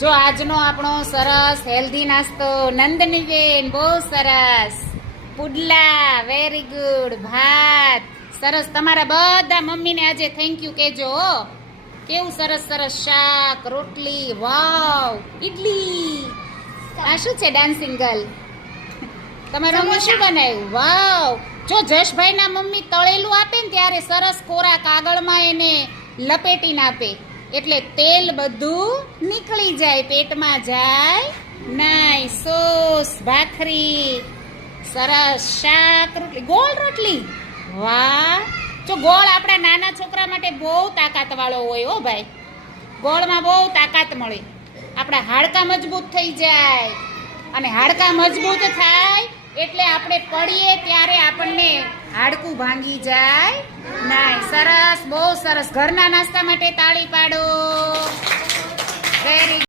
જો આજનો આપણો સરસ હેલ્ધી નાસ્તો નંદની બેન બહુ સરસ. પુડલા વેરી ગુડ. ભાત સરસ. તમારા બધા મમ્મીને આજે થેન્ક યુ કહેજો હો. કેવું સરસ સરસ શાક રોટલી. વાવ ઈડલી. આ શું છે ડાન્સિંગ ગર્લ? તમારા મમ્મી શું બનાવ્યું? વાવ. જો જશભાઈના મમ્મી તળેલું આપે ને ત્યારે સરસ કોરા કાગળમાં એને લપેટીને આપે એટલે તેલ બધું નીકળી જાય, પેટમાં જાય નહીં. સોસ ભાખરી સરસ શાક રોટલી ગોળ રોટલી. વાહ. જો ગોળ આપણા નાના છોકરા માટે બહુ તાકાત વાળો હોય હો ભાઈ. ગોળમાં બહુ તાકાત મળે, આપણા હાડકા મજબૂત થઈ જાય અને હાડકા મજબૂત થાય એટલે આપણે પડીએ ત્યારે આપણને હાડકું ભાંગી જાય નહીં. સરસ, બહુ સરસ. ઘરના નાસ્તા માટે તાળી પાડો. વેરી